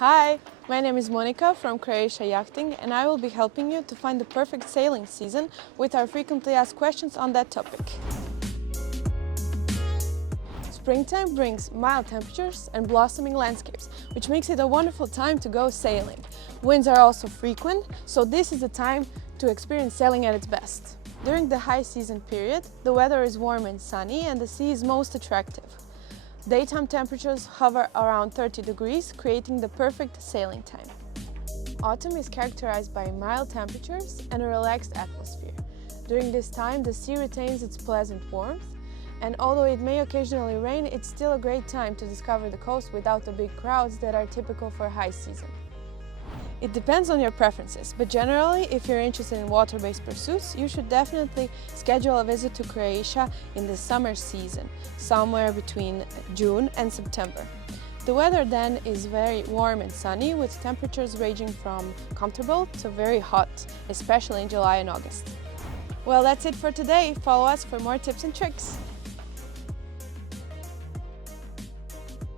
Hi, my name is Monica from Croatia Yachting, and I will be helping you to find the perfect sailing season with our frequently asked questions on that topic. Springtime brings mild temperatures and blossoming landscapes, which makes it a wonderful time to go sailing. Winds are also frequent, so this is the time to experience sailing at its best. During the high season period, the weather is warm and sunny and the sea is most attractive. Daytime temperatures hover around 30 degrees, creating the perfect sailing time. Autumn is characterized by mild temperatures and a relaxed atmosphere. During this time, the sea retains its pleasant warmth, and although it may occasionally rain, it's still a great time to discover the coast without the big crowds that are typical for high season. It depends on your preferences, but generally, if you're interested in water-based pursuits, you should definitely schedule a visit to Croatia in the summer season, somewhere between June and September. The weather then is very warm and sunny, with temperatures ranging from comfortable to very hot, especially in July and August. Well, that's it for today. Follow us for more tips and tricks.